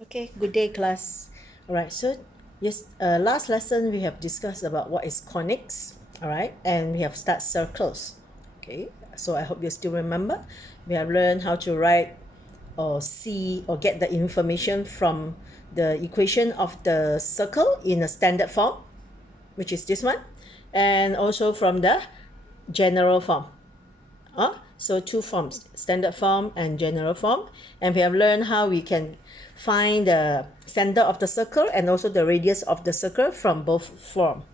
Okay, good day, class. All right, so yes, last lesson we have discussed about what is conics, all right, and we have start circles. Okay, so I hope you still remember. We have learned how to write or see or get the information from the equation of the circle in a standard form, which is this one, and also from the general form. So two forms, standard form and general form. And we have learned how we can find the center of the circle and also the radius of the circle from both form.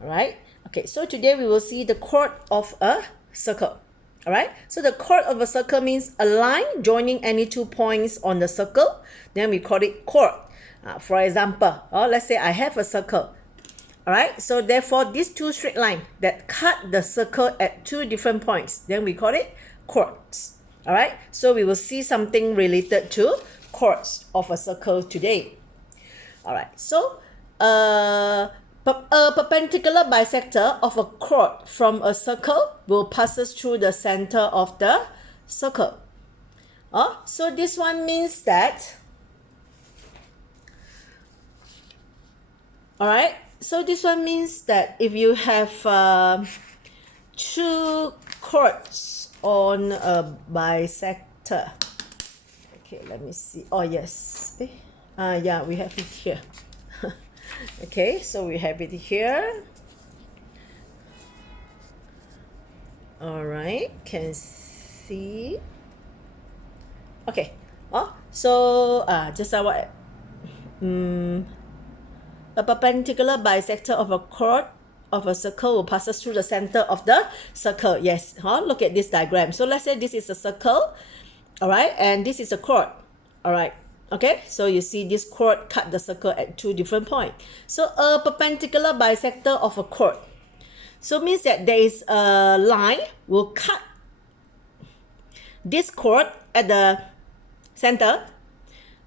All right. Okay, so today we will see the chord of a circle. All right. So the chord of a circle means a line joining any 2 points on the circle. Then we call it chord. For example, let's say I have a circle. All right, so therefore these two straight lines that cut the circle at 2 different points, then we call it chords. All right, so we will see something related to chords of a circle today. All right, so a perpendicular bisector of a chord from a circle will passes through the center of the circle. So this one means that, all right, so this one means that if you have two chords on a bisector, okay, let me see. Oh yes, yeah, we have it here. Okay, so we have it here. All right, can see. Okay. So just what. A perpendicular bisector of a chord of a circle will pass through the center of the circle. Yes, look at this diagram. So let's say this is a circle, all right, and this is a chord, all right. Okay, so you see this chord cut the circle at 2 different points. So a perpendicular bisector of a chord, so means that there is a line will cut this chord at the center,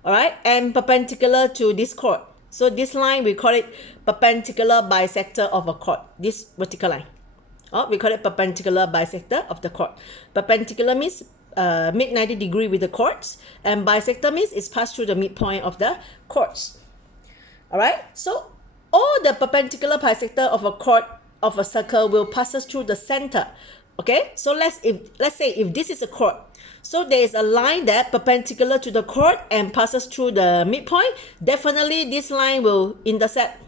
all right, and perpendicular to this chord. So this line, we call it perpendicular bisector of a chord, this vertical line. We call it perpendicular bisector of the chord. Perpendicular means mid 90 degree with the chords, and bisector means it's passed through the midpoint of the chords. All right, so all the perpendicular bisector of a chord of a circle will pass through the center. Okay, so let's say if this is a chord, so there is a line that perpendicular to the chord and passes through the midpoint. Definitely this line will intersect.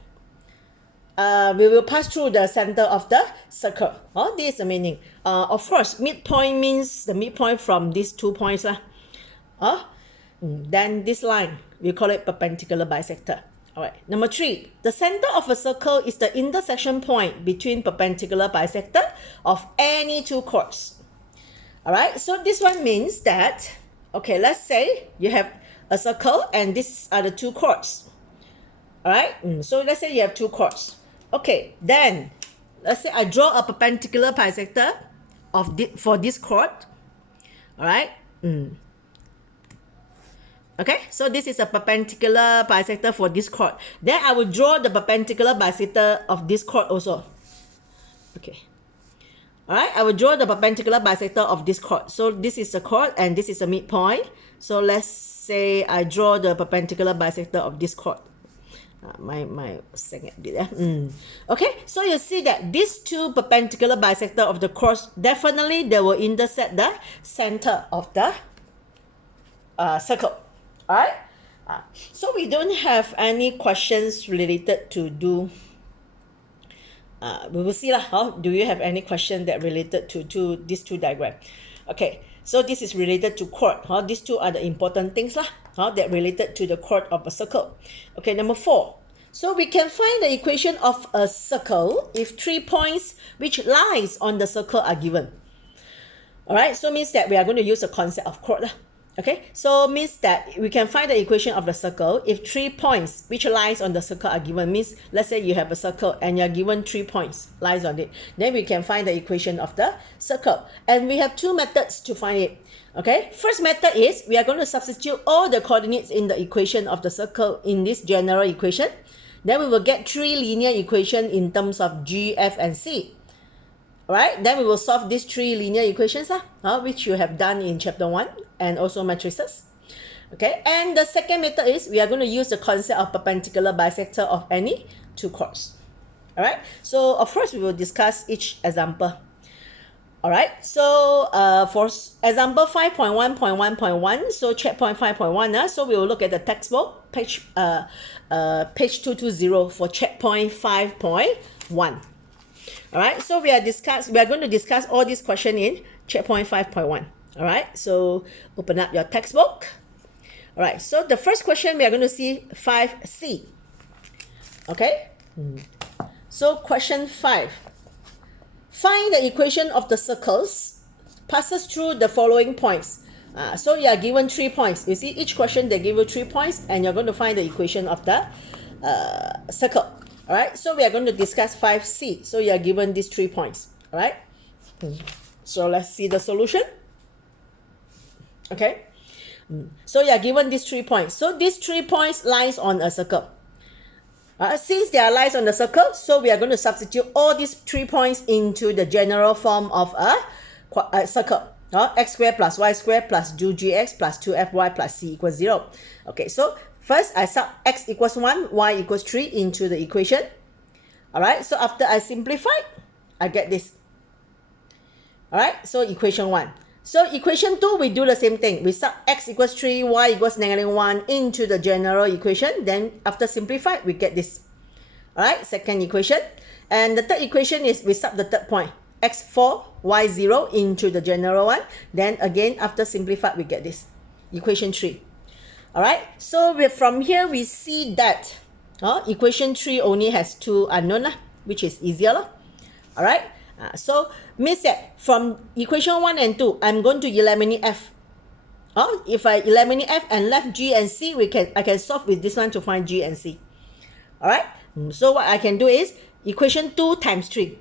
We will pass through the center of the circle. This is the meaning. Of course, midpoint means the midpoint from these 2 points. Then this line, we call it perpendicular bisector. All right. Number 3, the center of a circle is the intersection point between perpendicular bisector of any 2 chords. All right. So this one means that, okay, let's say you have a circle and these are the 2 chords. All right. So let's say you have 2 chords. Okay. Then let's say I draw a perpendicular bisector for this chord. All right. Okay, so this is a perpendicular bisector for this chord. Then I will draw the perpendicular bisector of this chord also. Okay. All right, I will draw the perpendicular bisector of this chord. So this is the chord and this is a midpoint. So let's say I draw the perpendicular bisector of this chord. My second bit. Okay, so you see that these 2 perpendicular bisector of the chords, definitely they will intersect the center of the circle. All right, so we don't have any questions related to do. We will see lah. Do you have any question that related to these 2 diagrams? Okay, so this is related to chord. These 2 are the important things lah. That related to the chord of a circle. Okay, number 4. So we can find the equation of a circle if 3 points which lies on the circle are given. All right, so means that we are going to use the concept of chord lah. Okay, so means that we can find the equation of the circle if 3 points which lies on the circle are given. Means let's say you have a circle and you're given 3 points lies on it, then we can find the equation of the circle, and we have 2 methods to find it. Okay, first method is we are going to substitute all the coordinates in the equation of the circle in this general equation. Then we will get 3 linear equations in terms of G, F, and C. Right, then we will solve these 3 linear equations which you have done in chapter 1 and also matrices. Okay, and the second method is we are going to use the concept of perpendicular bisector of any two chords. All right, so of course we will discuss each example. All right, so for example 5.1.1.1, so checkpoint 5.1, so we will look at the textbook page page 220 for checkpoint 5.1. All right, so we are going to discuss all these questions in checkpoint 5.1. all right, so open up your textbook. All right, so the first question we are going to see 5C. Okay, so question 5. Find the equation of the circles passes through the following points. So you are given 3 points. You see, each question they give you 3 points, and you're going to find the equation of the circle. All right, so we are going to discuss 5C. So you are given these 3 points. All right, so let's see the solution. Okay, so you are given these 3 points. So these 3 points lies on a circle. Since they are lines on the circle, so we are going to substitute all these 3 points into the general form of a circle. X squared plus y squared plus 2gx plus 2fy plus c equals 0. Okay, so first I sub x equals 1, y equals 3 into the equation. All right, so after I simplify, I get this. All right, so equation 1. So equation 2, we do the same thing. We sub x equals 3, y equals -1 into the general equation. Then after simplify, we get this. All right, second equation. And the third equation is we sub the third point, x4, y0 into the general one. Then again, after simplify, we get this. Equation 3. All right, so from here, we see that equation 3 only has 2 unknown, which is easier. All right. So means that from equation 1 and 2, I'm going to eliminate f. If I eliminate f and left g and c, I can solve with this one to find g and c. All right. So what I can do is equation 2 times 3.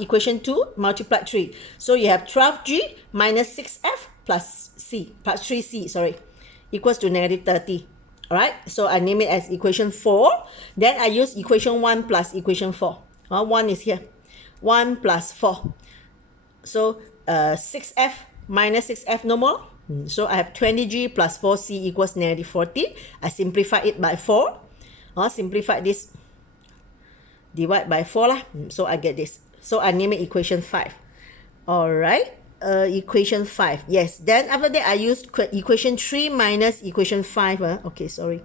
Equation 2 multiplied 3. So you have 12g minus 6f plus c plus 3c, sorry, equals to -30. All right. So I name it as equation 4. Then I use equation 1 plus equation 4. 1 is here. 1 plus 4. So 6f minus 6f no more. So I have 20g plus 4c equals -40. I simplify it by 4. Simplify this. Divide by 4 lah. So I get this. So I name it equation 5. Alright. Equation 5. Yes. Then after that I use equation 3 minus equation 5. Okay, sorry.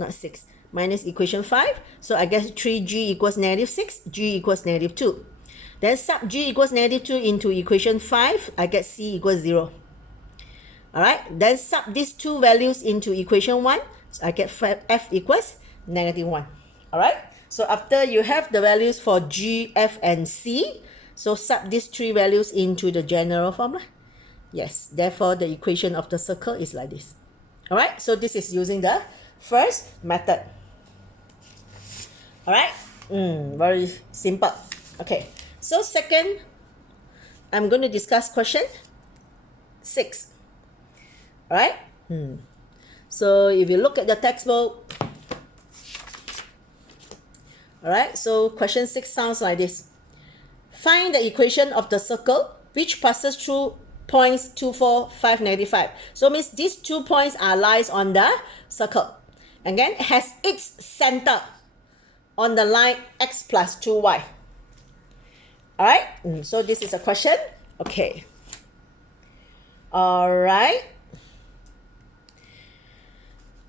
Not 6. Minus equation 5. So I guess 3g equals -6. G equals -2. Then sub g equals -2 into equation 5, I get c equals 0. All right, then sub these two values into equation 1, so I get f equals -1. All right, so after you have the values for g, f, and c, so sub these 3 values into the general formula. Yes, therefore the equation of the circle is like this. All right, so this is using the first method. All right, very simple. Okay. So second, I'm going to discuss question 6. All right. So if you look at the textbook, all right. So question 6 sounds like this. Find the equation of the circle which passes through points 2, 4, 5, -5. So means these 2 points are lies on the circle. Again, has its center on the line x plus 2y. All right, so this is a question. Okay. All right.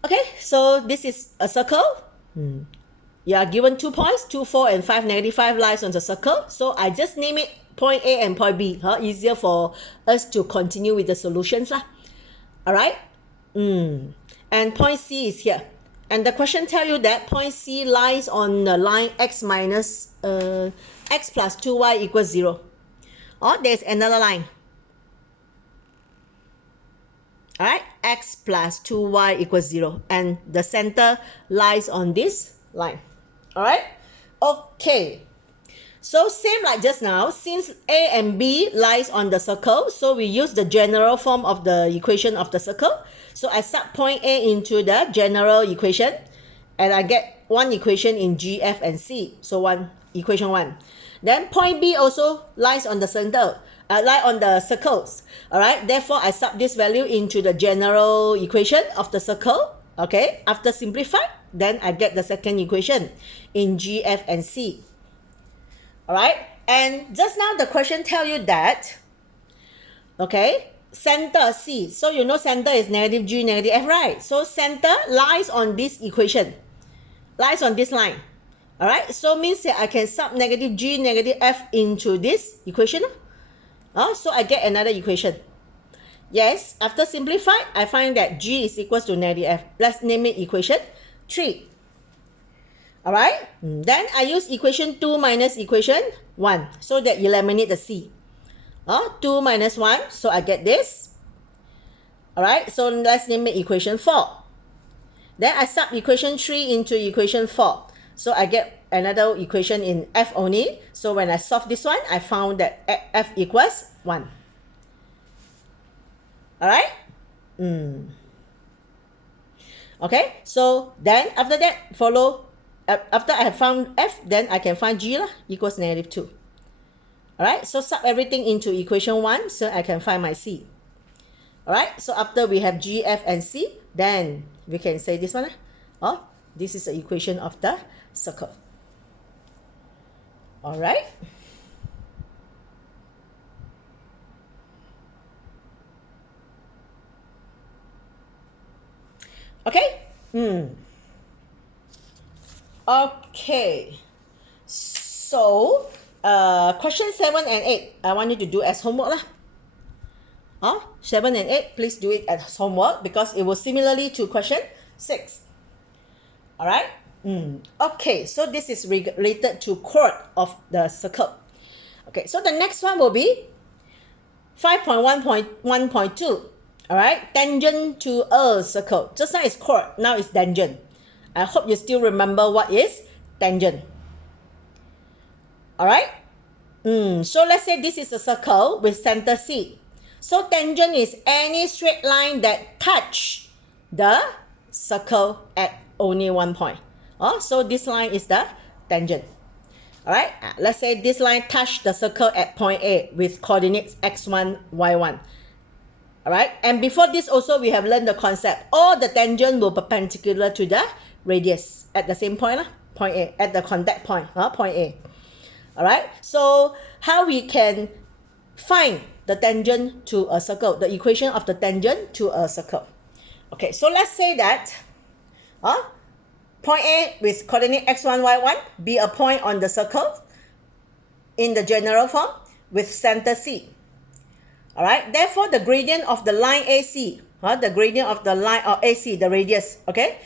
Okay, so this is a circle. You are given 2 points, 2, 4, and 5, -5 lies on the circle. So I just name it point A and point B. Easier for us to continue with the solutions lah. All right. And point C is here. And the question tell you that point C lies on the line x minus x plus 2y equals 0. There's another line. All right, x plus 2y equals 0. And the center lies on this line. All right. Okay. So same like just now, since A and B lies on the circle, so we use the general form of the equation of the circle. So I sub point A into the general equation, and I get one equation in G, F, and C. So equation 1. Then point B also lies on the center. lie on the circles. All right, therefore I sub this value into the general equation of the circle. Okay, after simplified, then I get the second equation in G, F, and C. All right, and just now the question tell you that, okay, center C. So you know center is negative G, negative F, right? So center lies on this equation, lies on this line. All right, so means that I can sub negative G, negative F into this equation. So I get another equation. Yes, after simplified, I find that G is equals to negative F. Let's name it equation 3. All right, then I use equation 2 minus equation 1, so that eliminate the C. 2 minus 1, so I get this. All right, so let's name it equation 4. Then I sub equation 3 into equation 4. So I get another equation in F only. So when I solve this one, I found that F equals 1. All right? Okay, so then after that, after I have found F, then I can find G equals negative 2. All right, so sub everything into equation 1, so I can find my C. All right, so after we have G, F, and C, then we can say this one. This is the equation of the circle. All right. Okay. Okay. So, question 7 and 8, I want you to do as homework lah. 7 and 8, please do it as homework because it was similarly to question 6. All right. Okay, so this is related to chord of the circle. Okay, so the next one will be 5.1.1.2. All right, tangent to a circle. Just now it's chord, now it's tangent. I hope you still remember what is tangent. All right. So let's say this is a circle with center C. So tangent is any straight line that touch the circle at only one point. So this line is the tangent. All right, let's say this line touch the circle at point A with coordinates x1, y1. All right, and before this also we have learned the concept. All the tangent will perpendicular to the radius at the same point, point A, at the contact point, point A. All right, so how we can find the tangent to a circle, the equation of the tangent to a circle. Okay, so let's say that point A with coordinate x1, y1 be a point on the circle in the general form with center C. All right, therefore the gradient of the line AC, the gradient of the line of AC, the radius, okay?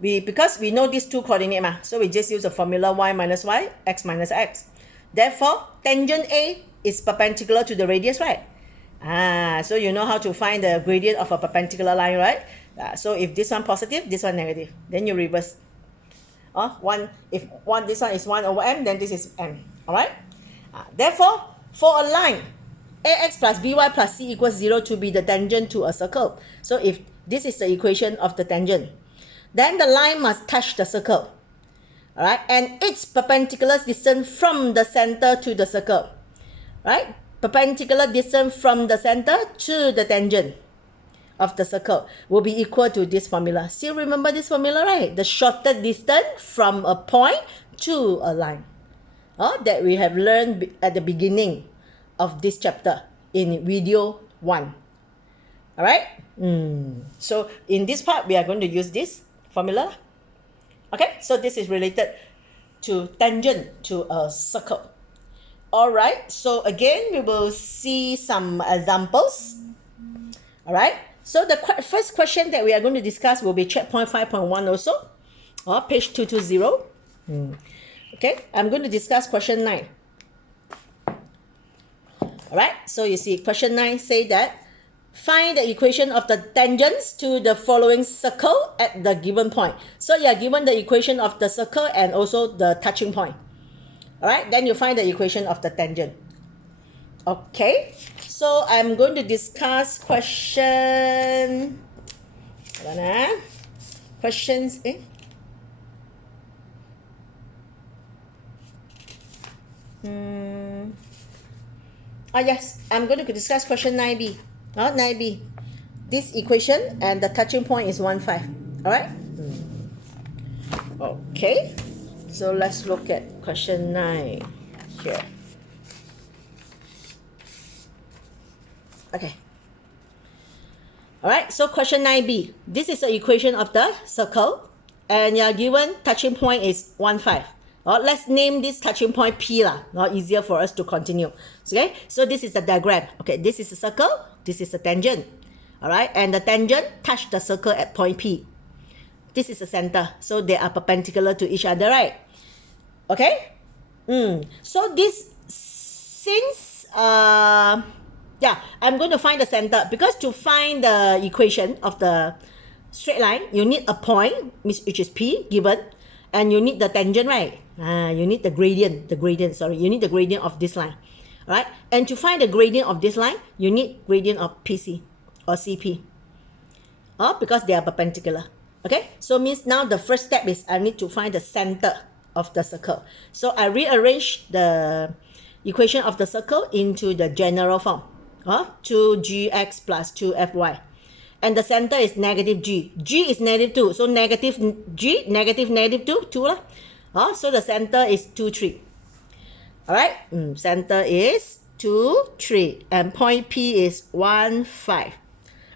Because we know these two coordinates, so we just use the formula y minus y, x minus x. Therefore, tangent A is perpendicular to the radius, right? So you know how to find the gradient of a perpendicular line, right? So if this one positive, this one negative, then you reverse. If this one is 1 over m, then this is m. All right. Therefore, for a line ax plus by plus c equals 0 to be the tangent to a circle. So if this is the equation of the tangent, then the line must touch the circle. All right, and its perpendicular distance from the center to the circle. Right, perpendicular distance from the center to the tangent of the circle will be equal to this formula. Still remember this formula, right? The shortest distance from a point to a line. That we have learned at the beginning of this chapter in video 1. All right. So in this part, we are going to use this formula. Okay, so this is related to tangent to a circle. All right, so again, we will see some examples. All right, so the first question that we are going to discuss will be checkpoint 5.1 also, page 220. Okay, I'm going to discuss question 9. All right, so you see question 9 say that find the equation of the tangents to the following circle at the given point. So you are given the equation of the circle and also the touching point. All right, then you find the equation of the tangent. Okay, so I'm going to discuss questions. Yes, I'm going to discuss question 9b. 9b. This equation and the touching point is 1, 5. All right? Okay. So let's look at question 9 here. Okay. All right, so question 9b. This is the equation of the circle, and your given touching point is 1, 5. Let's name this touching point P lah. Easier for us to continue. Okay, so this is the diagram. Okay, this is a circle, this is a tangent. All right, and the tangent touch the circle at point P. This is the center, so they are perpendicular to each other, right? Okay. So this, since I'm going to find the center, because to find the equation of the straight line, you need a point, which is P given, and you need the tangent, right? You need the gradient, you need the gradient of this line, right? And to find the gradient of this line, you need gradient of PC or CP, because they are perpendicular. Okay, so means now the first step is I need to find the center of the circle. So I rearrange the equation of the circle into the general form. 2gx plus 2fy. And the center is negative g. G is negative 2. So negative g, negative 2 lah. So the center is 2, 3. Alright, center is 2, 3. And point P is 1, 5.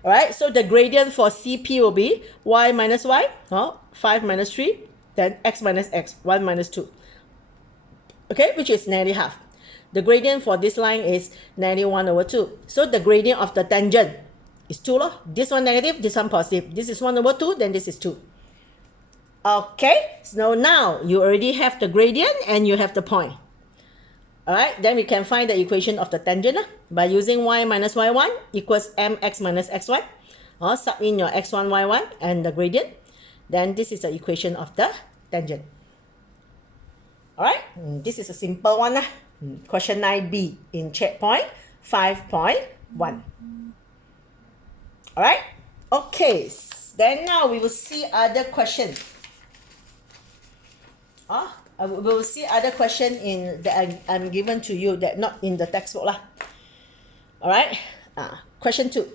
Alright, so the gradient for CP will be y minus y, 5 minus 3, then x minus x, 1 minus 2. Okay, which is nearly half. The gradient for this line is negative 1 over 2. So the gradient of the tangent is 2 lah. This one negative, this one positive. This is 1 over 2, then this is 2. Okay, so now you already have the gradient and you have the point. Alright, then we can find the equation of the tangent by using y minus y1 equals mx minus x1. Sub in your x1, y1 and the gradient. Then this is the equation of the tangent. Alright, this is a simple one. Question 9b in checkpoint 5.1. Alright, okay, then now we will see other question. We will see other question in that I'm given to you, that not in the textbook lah. Alright, question 2.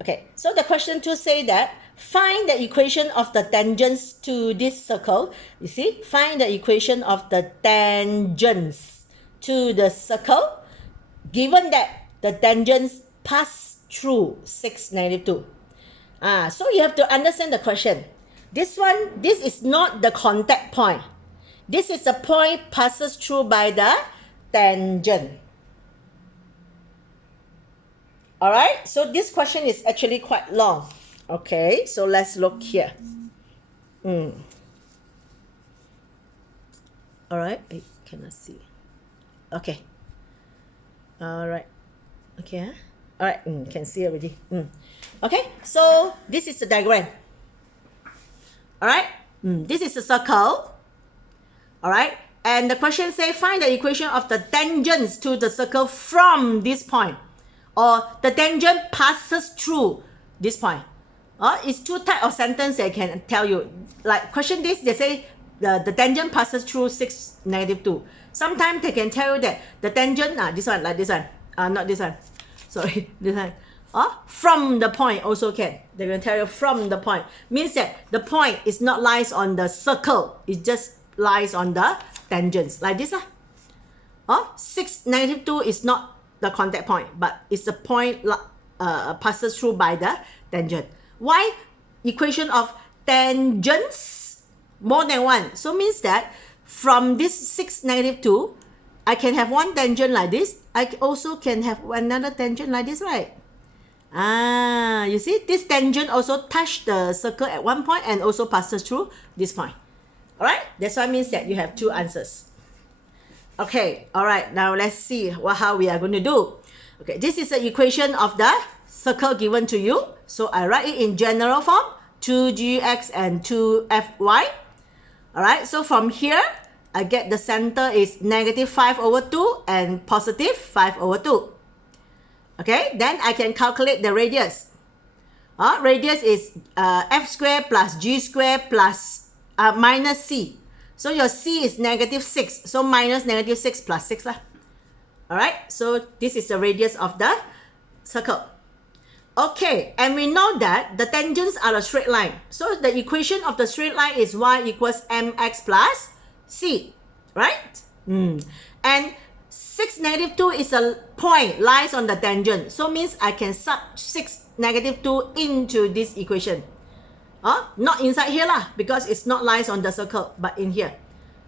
Okay, so the question 2 say that find the equation of the tangents to this circle. You see, find the equation of the tangents to the circle given that the tangents pass through 6, negative 2. So you have to understand the question. This is not the contact point. This is the point passes through by the tangent. Alright, so this question is actually quite long. Okay, so let's look here. Alright, I cannot see. Okay. Alright. Okay. Alright, can see already. Okay, so this is the diagram. Alright, this is a circle. Alright, and the question says find the equation of the tangents to the circle from this point, or the tangent passes through this point. It's two types of sentence that I can tell you. Like question this, they say the tangent passes through 6, negative 2. Sometimes they can tell you that the tangent, this one, like this one, not this one, sorry, this one. From the point also can. They can tell you from the point. Means that the point is not lies on the circle. It just lies on the tangents. Like this. 6, negative 2 is not the contact point, but it's the point passes through by the tangent. Why equation of tangents more than 1? So means that from this 6, negative 2, I can have one tangent like this. I also can have another tangent like this, right? You see, this tangent also touch the circle at one point and also passes through this point. Alright, that's what means that you have two answers. Okay, alright, now let's see how we are going to do. Okay, this is the equation of the circle given to you. So I write it in general form, 2gx and 2fy. Alright, so from here, I get the center is negative 5 over 2 and positive 5 over 2. Okay, then I can calculate the radius. Radius is f squared plus g squared plus minus c. So your c is negative 6. So minus negative 6 plus 6 lah. All right, so this is the radius of the circle. Okay, and we know that the tangents are a straight line. So the equation of the straight line is y equals mx plus c, right? And 6, -2 is a point lies on the tangent. So means I can sub 6, -2 into this equation. Not inside here lah, because it's not lies on the circle, but in here.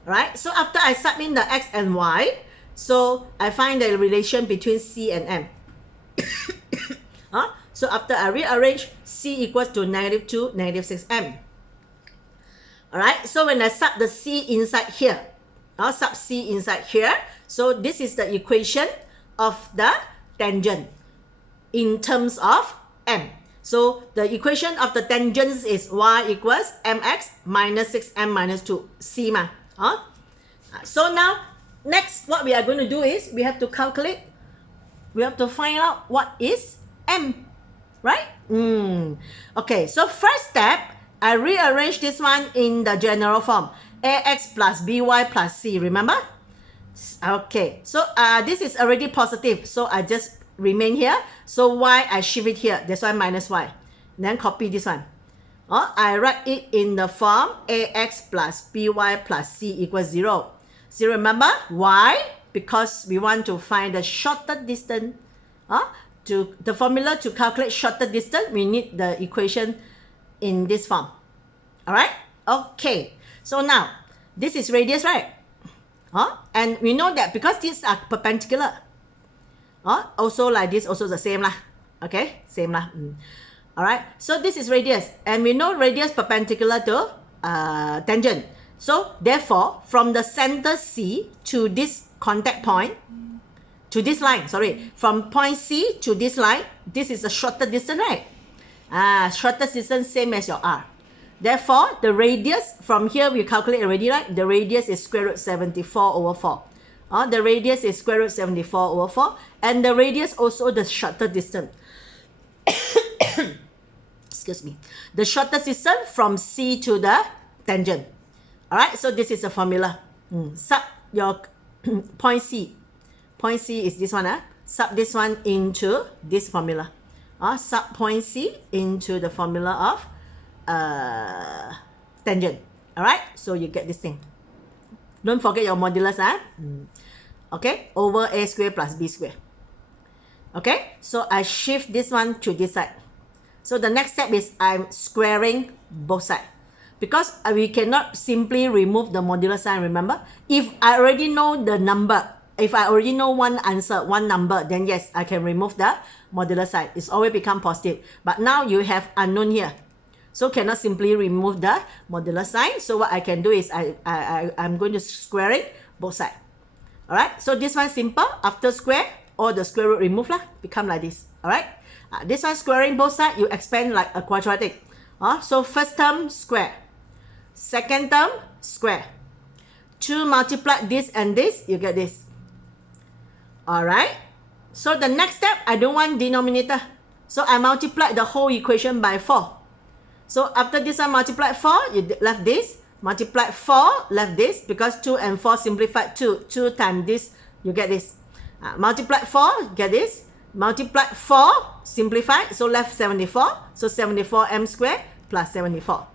Right? So after I sub in the x and y, so I find the relation between c and m. So after I rearrange, c equals to -2, -6m. Alright, so when I sub the c inside here, sub c inside here, so this is the equation of the tangent in terms of m. So the equation of the tangents is y equals mx minus 6m minus 2, c ma. So now, next what we are going to do is, we have to calculate, we have to find out what is m. Right? Okay, so first step, I rearrange this one in the general form. ax plus by plus c, remember? Okay, so this is already positive, so I just remain here. So y, I shift it here, that's why minus y. Then copy this one. I write it in the form ax plus by plus c equals 0. So remember, why? Because we want to find the shorter distance. To the formula to calculate shorter distance, we need the equation in this form. Alright? Okay. So now, this is radius, right? And we know that because these are perpendicular, also like this, also the same lah. Okay? Same lah. Alright? So this is radius. And we know radius perpendicular to tangent. So therefore, from the center C to this contact point, to this line, sorry, from point C to this line, this is a shorter distance, right? Shorter distance, same as your R. Therefore, the radius, from here we calculate already, right? The radius is square root 74 over 4. The radius is square root 74 over 4. And the radius also the shorter distance. Excuse me. The shortest distance from C to the tangent. Alright, so this is the formula. Sub your point C. Point C is this one. Sub this one into this formula. Sub point C into the formula of tangent. Alright, so you get this thing. Don't forget your modulus. Okay, over a square plus b square. Okay, so I shift this one to this side. So the next step is I'm squaring both sides. Because we cannot simply remove the modular sign, remember? If I already know the number, if I already know one answer, one number, then yes, I can remove the modular sign. It's always become positive. But now you have unknown here. So cannot simply remove the modular sign. So what I can do is I'm going to squaring both sides. Alright, so this one simple. After square, all the square root remove lah, become like this. Alright, this one squaring both sides, you expand like a quadratic. So first term, square. Second term, square. 2 multiply this and this, you get this. Alright, so the next step, I don't want denominator. So I multiply the whole equation by 4. So after this one multiply 4, you left this. Multiply 4, left this. Because 2 and 4 simplified 2. 2 times this, you get this. Multiply 4, get this. Multiply 4, simplify. So left 74. So 74m squared plus 74.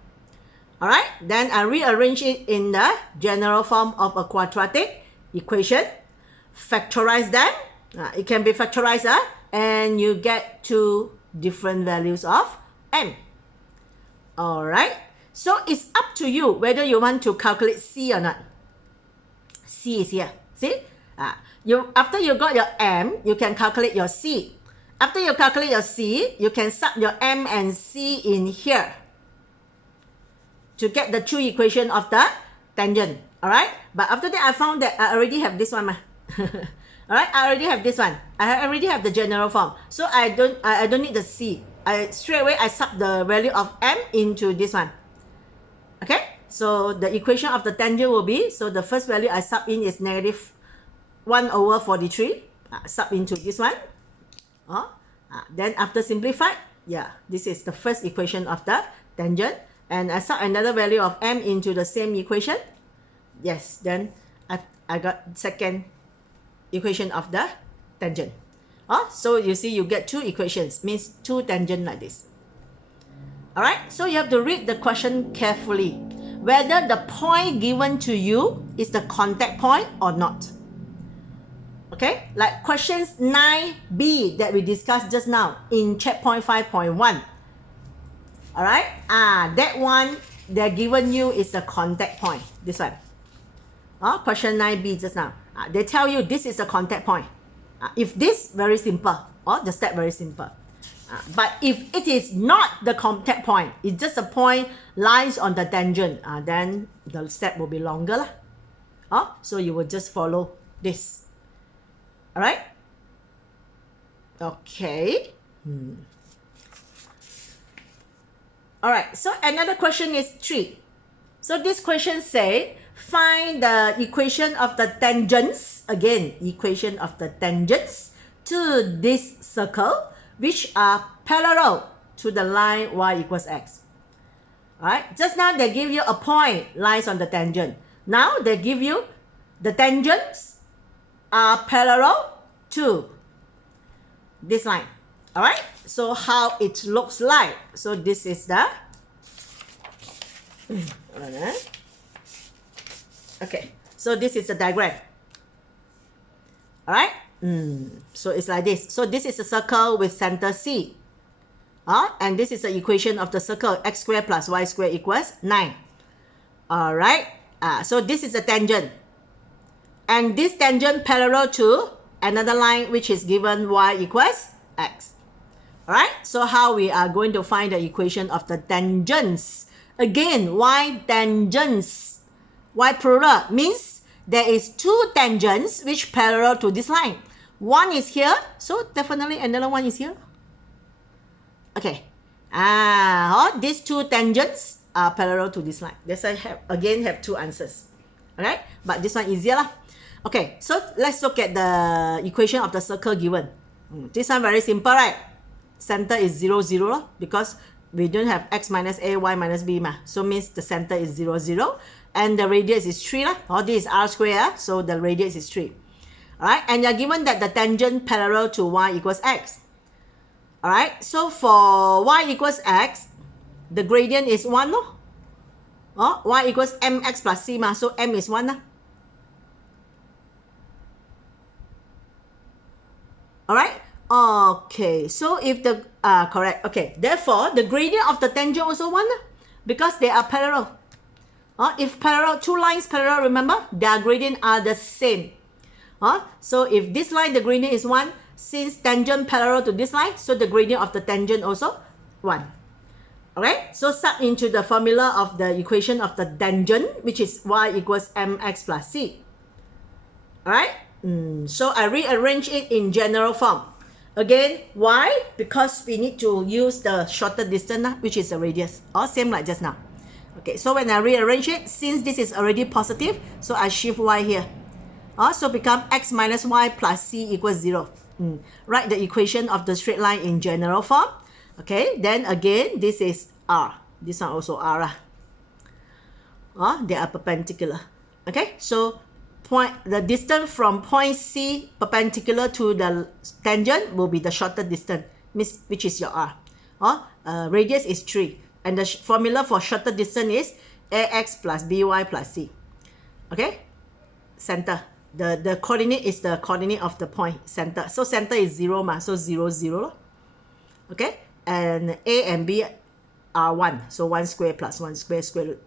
Alright, then I rearrange it in the general form of a quadratic equation. Factorize them. It can be factorized, and you get 2 different values of m. Alright, so it's up to you whether you want to calculate C or not. C is here. See? After you got your m, you can calculate your C. After you calculate your C, you can sub your m and C in here to get the true equation of the tangent. Alright? But after that, I found that I already have this one. Alright, I already have this one. I already have the general form. So I don't need the C. Straight away, I sub the value of m into this one. Okay? So the equation of the tangent will be, so the first value I sub in is negative 1 over 43. Sub into this one. Then after simplified, this is the first equation of the tangent. And I sub another value of m into the same equation. Yes, then I got second equation of the tangent. So you see you get two equations, means two tangent like this. Alright, so you have to read the question carefully, whether the point given to you is the contact point or not. Okay, like questions 9b that we discussed just now in checkpoint 5.1. Alright, that one they're given you is the contact point, this one. Question 9b just now. They tell you this is the contact point. If this, very simple, the step very simple. But if it is not the contact point, it's just a point lies on the tangent, then the step will be longer. So you will just follow this. Alright? Okay. Alright, so another question is 3. So this question say, find the equation of the tangents, again, equation of the tangents to this circle, which are parallel to the line y equals x. Alright, just now they give you a point lies on the tangent. Now they give you the tangents are parallel to this line. Alright, so how it looks like. So this is the okay, so this is the diagram. Alright, so it's like this. So this is a circle with center C. And this is the equation of the circle, x squared plus y squared equals 9. Alright, so this is the tangent. And this tangent parallel to another line which is given y equals x. Alright, so how we are going to find the equation of the tangents? Again, y tangents, y plural, means there is two tangents which parallel to this line. One is here, so definitely another one is here. Okay, these two tangents are parallel to this line. That's why I have two answers. Alright, but this one easier lah. Okay, so let's look at the equation of the circle given. This one very simple, right? Center is 0, 0 because we don't have x minus a, y minus b so means the center is 0, 0, and the radius is 3 this is r square, so the radius is 3. Alright, and you're given that the tangent parallel to y equals x. Alright, so for y equals x, the gradient is 1 y equals mx plus c so m is 1 Alright, okay, so if the correct, okay, therefore the gradient of the tangent also 1 because they are parallel. If parallel, two lines parallel, remember their gradient are the same. So if this line the gradient is 1, since tangent parallel to this line, so the gradient of the tangent also 1. Alright, so sub into the formula of the equation of the tangent, which is y equals mx plus c. Alright, so I rearrange it in general form. Again, why? Because we need to use the shorter distance, which is the radius, or same like just now. Okay, so when I rearrange it, since this is already positive, so I shift y here. So become x minus y plus c equals 0. Write the equation of the straight line in general form. Okay, then again, this is r. This one also r. They are perpendicular. Okay, so the distance from point C perpendicular to the tangent will be the shorter distance, which is your r. Radius is 3. And the formula for shorter distance is ax plus by plus c. Okay, center. The coordinate is the coordinate of the point, center. So center is 0 so 0, 0. Okay, and a and b are 1. So 1 square plus 1 square square root.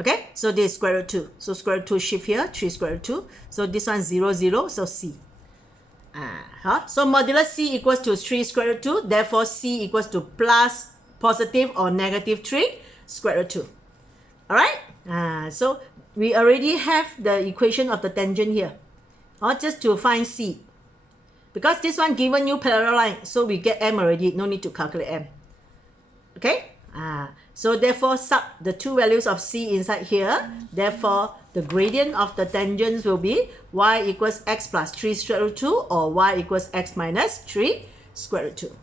Okay, so this is square root 2. So square root 2 shift here, 3 square root 2. So this one 0, 0, so c. So modulus c equals to 3 square root 2. Therefore, c equals to plus positive or negative 3 square root 2. Alright, so we already have the equation of the tangent here. Just to find c. Because this one given you parallel line, so we get m already. No need to calculate m. Okay? So therefore, sub the two values of c inside here. Therefore, the gradient of the tangents will be y equals x plus 3 square root 2 or y equals x minus 3 square root 2.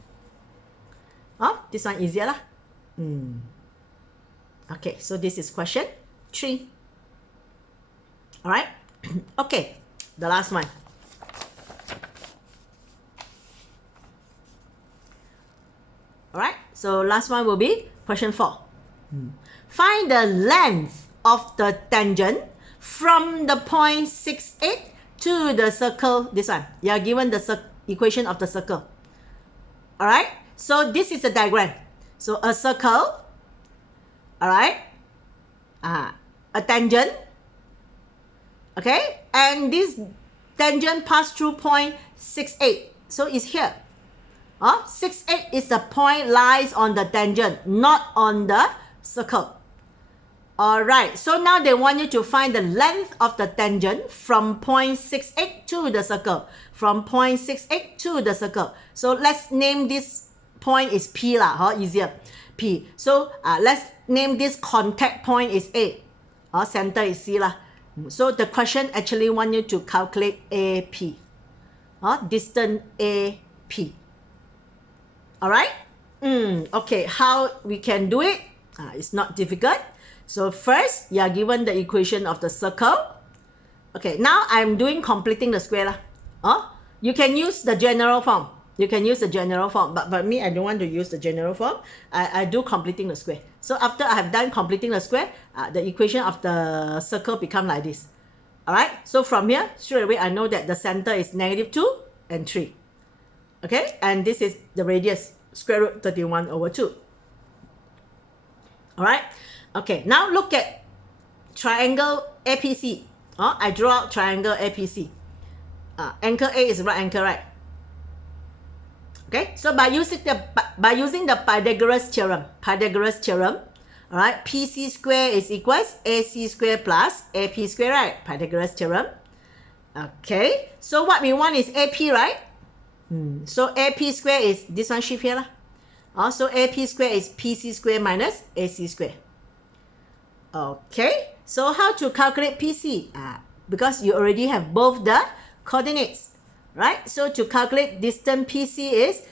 This one easier lah. Okay, so this is question 3. Alright, okay, the last one. So last one will be question 4. Find the length of the tangent from the point 68 to the circle. This one, you are given the equation of the circle. All right, so this is the diagram. So a circle, all right, a tangent, okay, and this tangent pass through point 68. So it's here. 68 is the point lies on the tangent, not on the circle. Alright, so now they want you to find the length of the tangent from point 68 to the circle. From point 68 to the circle. So let's name this point is P lah, easier. P. So let's name this contact point is A. Center is C lah. So the question actually want you to calculate AP. Distance AP. Alright? Okay, how we can do it? It's not difficult. So first, you are given the equation of the circle. Okay, now I'm doing completing the square lah. You can use the general form. You can use the general form, but me, I don't want to use the general form. I do completing the square. So after I have done completing the square, the equation of the circle become like this. Alright, so from here, straight away, I know that the center is -2 and 3. Okay, and this is the radius, square root 31/2. Alright, okay, now look at triangle APC. I draw out triangle APC. Angle A is right angle, right? Okay, so by using the Pythagoras theorem, all right, PC square is equals AC square plus AP square, right? Pythagoras theorem. Okay, so what we want is AP, right? So AP square is this one shift here lah. So AP square is PC square minus AC square. Okay, so how to calculate PC? Because you already have both the coordinates, right? So to calculate distance PC is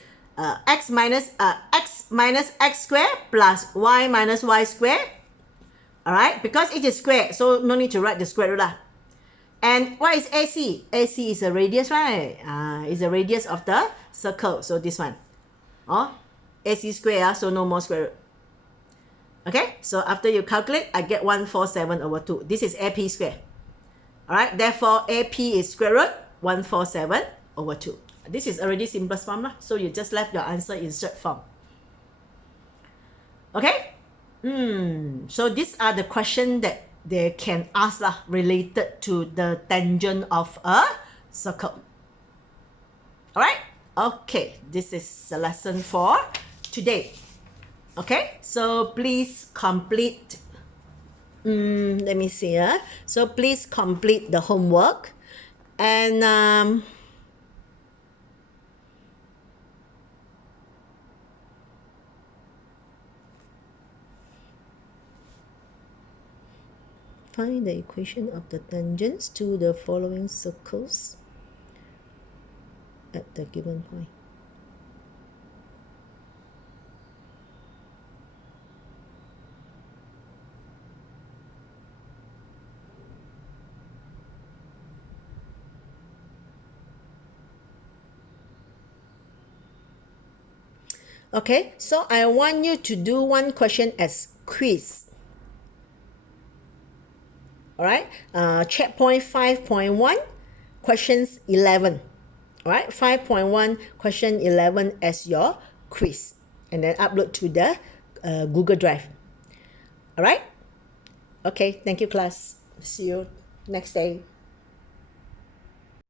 x minus x square plus y minus y square. All right, because it is square, so no need to write the square root lah. And what is AC? AC is a radius, right? It's the radius of the circle. So this one, AC square, so no more square root. Okay, so after you calculate, I get 147/2. This is AP square. All right, therefore AP is square root 147/2. This is already simplest form lah. So you just left your answer in short form. Okay. So these are the questions that they can ask lah, related to the tangent of a circle. All right. Okay, this is the lesson for today. Okay, so please complete. Let me see. So please complete the homework, and find the equation of the tangents to the following circles at the given point. Okay, so I want you to do one question as quiz. All right, checkpoint 5.1, questions 11. All right, 5.1, question 11 as your quiz, and then upload to the Google Drive. All right, okay, thank you class. See you next day.